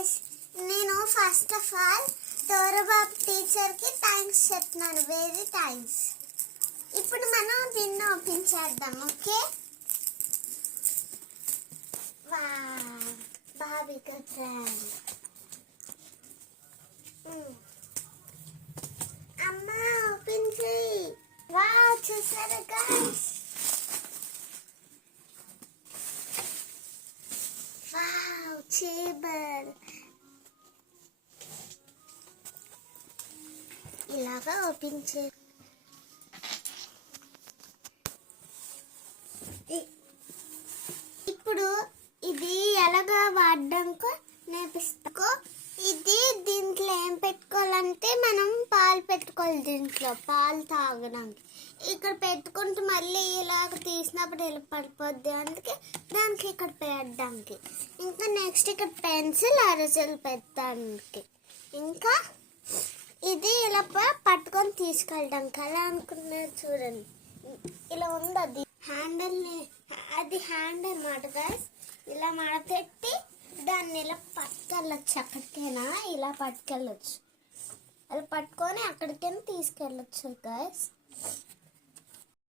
Guys, నేను first of all తోరబాబు టీచర్కి thanks చెప్తున్నాను. Very thanks. ఇప్పుడు మనం దీన్ని ఓపెన్ చేద్దాం. ఓకే, బాబిక ఫ్రెండ్. అమ్మా ఓపెన్ చేయి. చూసారా గాయస్, చేబర్ ఇలాగా ఓపెన్ చే. ఇప్పుడు ఇది ఎలాగా వాడడానికి నేర్పిస్తాకో. ఇది దీంట్లో ఏం పెట్టుకోవాలంటే మనం పాలు పెట్టుకోవాలి. దీంట్లో పాలు తాగడానికి ఇక్కడ పెట్టుకుంటూ మళ్ళీ ఇలాగ తీసినప్పుడు ఇలా పడిపోద్ది. అందుకే దానికి ఇక్కడ పెట్టడానికి. ఇంకా నెక్స్ట్ ఇక్కడ పెన్సిల్ అరసలు పెట్టడానికి. ఇంకా ఇది ఇలా పట్టుకొని తీసుకెళ్ళడానికి. అలా అనుకున్నారు చూడండి, ఇలా ఉంది. అది హ్యాండిల్, అది హ్యాండ్ అన్నమాట గాయస్. ఇలా మడపెట్టి దాన్ని ఇలా పట్టుకెళ్ళచ్చు. ఎక్కడికైనా ఇలా పట్టుకెళ్ళచ్చు. అలా పట్టుకొని అక్కడికైనా తీసుకెళ్ళచ్చు గాయస్.